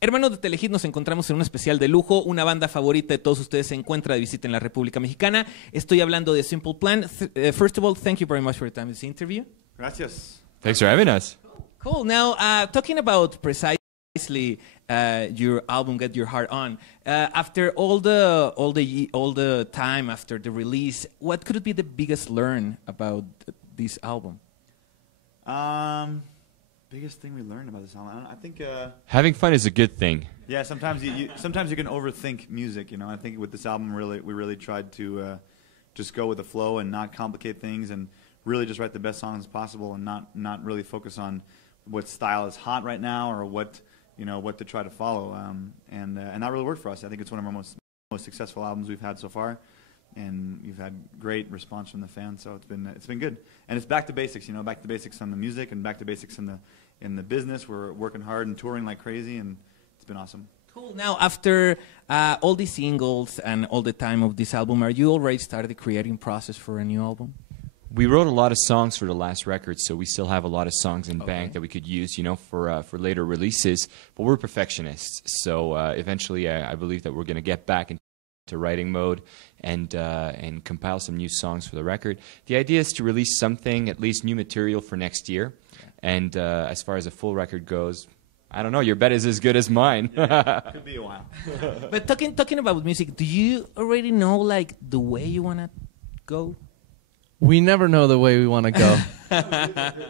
Hermanos de Telehit, nos encontramos en un especial de lujo. Una banda favorita de todos ustedes se encuentra de visita en la República Mexicana. Estoy hablando de Simple Plan. First of all, thank you very much for your time in this interview. Gracias. Thanks for having us. Cool. Now, talking about precisely your album "Get Your Heart On," after all the time after the release, what could be the biggest learn about this album? Biggest thing we learned about this album, I think Having fun is a good thing. yeah, sometimes you can overthink music, you know. I think with this album we really tried to just go with the flow and not complicate things, and really just write the best songs possible, and not really focus on what style is hot right now or what to try to follow, and that really worked for us. I think it's one of our most successful albums we've had so far, and we've had great response from the fans, so it's been good. And it's back to basics, you know, back to basics on the music and back to basics in the business. We're working hard and touring like crazy, and it's been awesome. Cool. Now, after all these singles and all the time of this album, are you already started the creating process for a new album? We wrote a lot of songs for the last record, so we still have a lot of songs in bank that we could use, you know, for later releases. But we're perfectionists, so eventually I believe that we're going to get back into writing mode and compile some new songs for the record. The idea is to release something, at least new material, for next year. And as far as a full record goes, I don't know. Your bet is as good as mine. Could be a while. But talking about music, do you already know like the way you wanna go? We never know the way we want to go.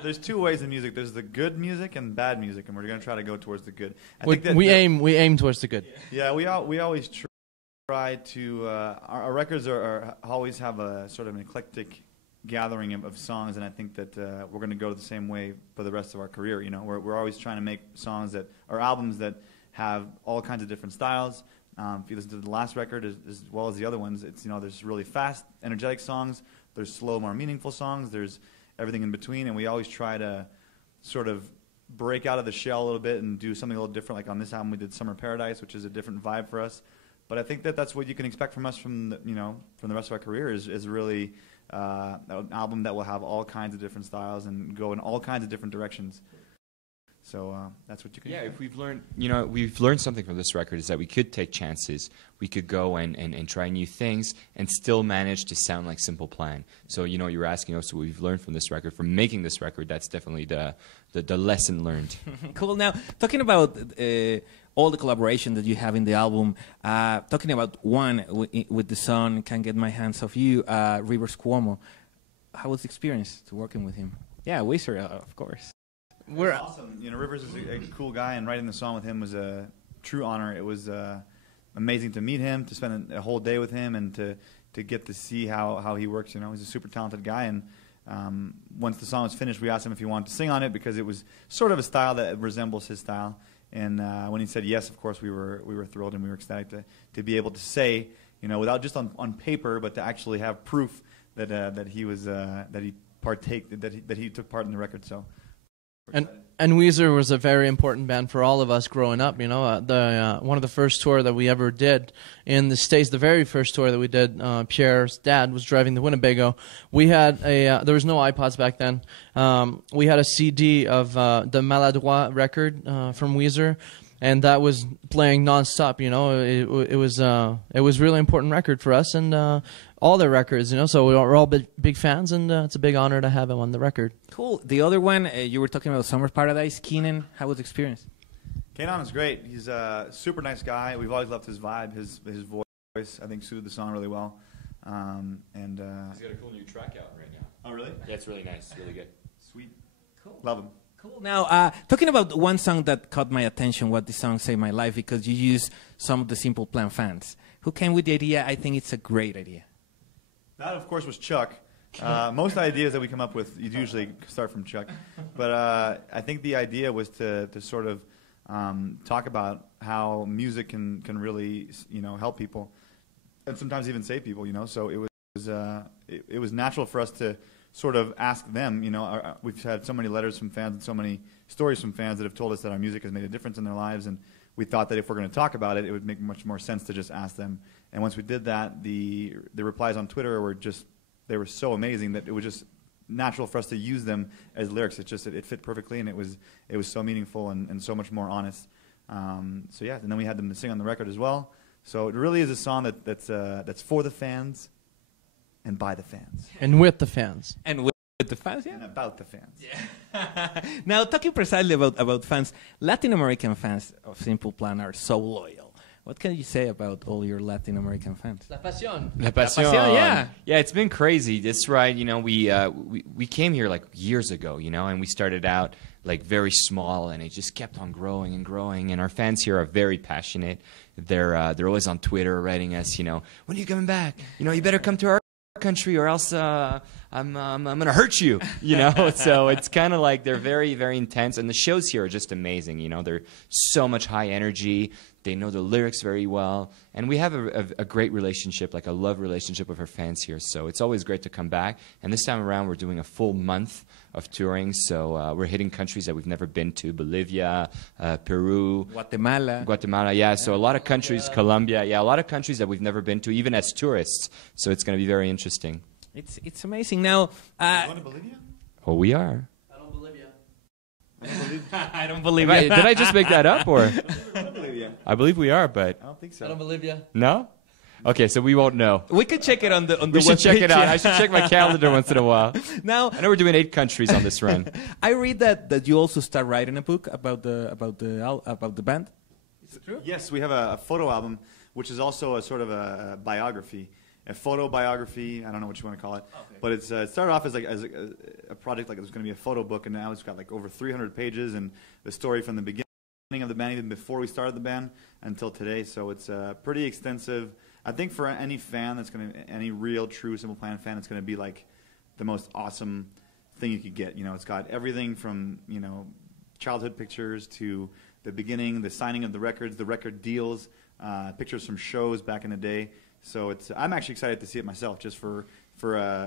There's two ways in music. There's the good music and bad music, and we're going to try to go towards the good. We aim towards the good. Yeah, we always try to. Our records always have a sort of an eclectic gathering of songs, and I think that we're going to go the same way for the rest of our career. You know, we're always trying to make songs or albums that have all kinds of different styles. If you listen to the last record as well as the other ones, it's, you know, there's really fast, energetic songs. There's slow, more meaningful songs. There's everything in between, and we always try to sort of break out of the shell a little bit and do something a little different. Like on this album, we did Summer Paradise, which is a different vibe for us. But I think that that's what you can expect from us from the rest of our career is really an album that will have all kinds of different styles and go in all kinds of different directions. So that's what you can. Yeah, if we've learned something from this record is that we could take chances. We could go and try new things and still manage to sound like Simple Plan. So you know, you're asking us what we've learned from this record, from making this record. That's definitely the lesson learned. Cool. Now, talking about all the collaboration that you have in the album, talking about one with the song "Can't Get My Hands Off You," Rivers Cuomo. How was the experience to working with him? Yeah, Wizard, of course. We're awesome. You know, Rivers is a cool guy, and writing the song with him was a true honor. It was amazing to meet him, to spend a whole day with him, and to get to see how he works. You know, he's a super talented guy, and once the song was finished, we asked him if he wanted to sing on it because it was sort of a style that resembles his style. And when he said yes, of course, we were thrilled and we were ecstatic to be able to say, you know, without just on paper, but to actually have proof that he was that he took part in the record. So. And Weezer was a very important band for all of us growing up. You know, one of the first tour that we ever did in the States, the very first tour that we did, Pierre's dad was driving the Winnebago. We had there was no iPods back then. We had a CD of the Maladroit record from Weezer, and that was playing nonstop. You know, it was a really important record for us, and all their records, you know, so we're all big fans, and it's a big honor to have him on the record. Cool. The other one, you were talking about Summer Paradise, Keenan. How was the experience? Keenan is great. He's a super nice guy. We've always loved his vibe, his voice. I think suited the song really well. He's got a cool new track out right now. Oh, really? Yeah, it's really nice. Really good. Sweet. Cool. Love him. Cool. Now, talking about one song that caught my attention, what the song Saved My Life, because you use some of the Simple Plan fans. Who came with the idea? I think it's a great idea. That, of course, was Chuck. Most ideas that we come up with, you usually start from Chuck. But I think the idea was to sort of talk about how music can really, you know, help people, and sometimes even save people. You know, so it was natural for us to sort of ask them. You know, we've had so many letters from fans and so many stories from fans that have told us that our music has made a difference in their lives, and we thought that if we're going to talk about it, it would make much more sense to just ask them. And once we did that, the replies on Twitter they were so amazing that it was just natural for us to use them as lyrics. It fit perfectly, and it was so meaningful and so much more honest. So yeah, and then we had them to sing on the record as well. So it really is a song that's for the fans and by the fans. And with the fans. And with the fans, yeah. And about the fans. Yeah. Now, talking precisely about fans, Latin American fans of Simple Plan are so loyal. What can you say about all your Latin American fans? La pasión. La pasión. Yeah. Yeah, it's been crazy. That's right. You know, we came here like years ago, you know, and we started out like very small, and it just kept on growing and growing. And our fans here are very passionate. They're always on Twitter writing us, you know, when are you coming back? You know, you better come to our country or else I'm gonna hurt you, you know. So it's kind of like they're very, very intense, and the shows here are just amazing. You know, they're so much high energy. They know the lyrics very well, and we have a great relationship, like a love relationship with our fans here. So it's always great to come back. And this time around, we're doing a full month of touring. So we're hitting countries that we've never been to: Bolivia, Peru, Guatemala. Yeah. So a lot of countries, Colombia. Yeah, a lot of countries that we've never been to, even as tourists. So it's going to be very interesting. It's amazing. Now, Going to Bolivia? Oh, we are. I don't believe you. I don't believe it. Did I just make that up, or? Bolivia. I believe we are, but I don't think so. I don't believe you. no. Okay, so we won't know. We could check it on the We should check webpage, it out. yeah. I should check my calendar once in a while. Now, I know we're doing 8 countries on this run. I read that you also start writing a book about the band. Is it true? Yes, we have a photo album, which is also a sort of a biography, a photo biography. I don't know what you want to call it, but it's it started off as a project like it was going to be a photo book, and now it's got like over 300 pages and the story from the beginning of the band, even before we started the band until today. So it's pretty extensive. I think for any fan any real true Simple Plan fan, it's going to be like the most awesome thing you could get. You know, it's got everything from, you know, childhood pictures to the beginning, the signing of the records, the record deals, pictures from shows back in the day. So I'm actually excited to see it myself, just for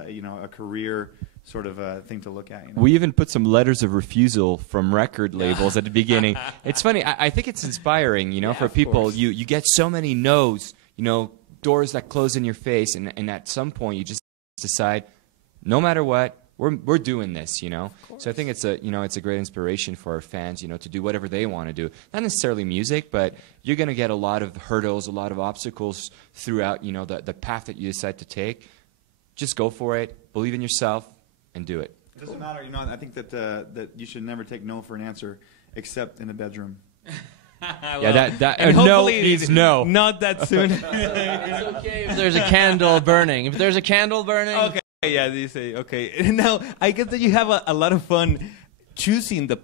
you know, a career sort of thing to look at. You know? We even put some letters of refusal from record labels at the beginning. It's funny. I think it's inspiring, you know, for people. You get so many no's, you know, doors that close in your face, and at some point you just decide, no matter what, we're doing this, you know. So I think it's a great inspiration for our fans, you know, to do whatever they want to do. Not necessarily music, but you're going to get a lot of hurdles, a lot of obstacles throughout, you know, the path that you decide to take. Just go for it, believe in yourself, and do it. It doesn't matter, you know. I think that you should never take no for an answer, except in the bedroom. Yeah, and no hopefully means no. Not that soon. It's okay if there's a candle burning. If there's a candle burning. Okay, yeah, you say okay. Now, I guess that you have a lot of fun choosing the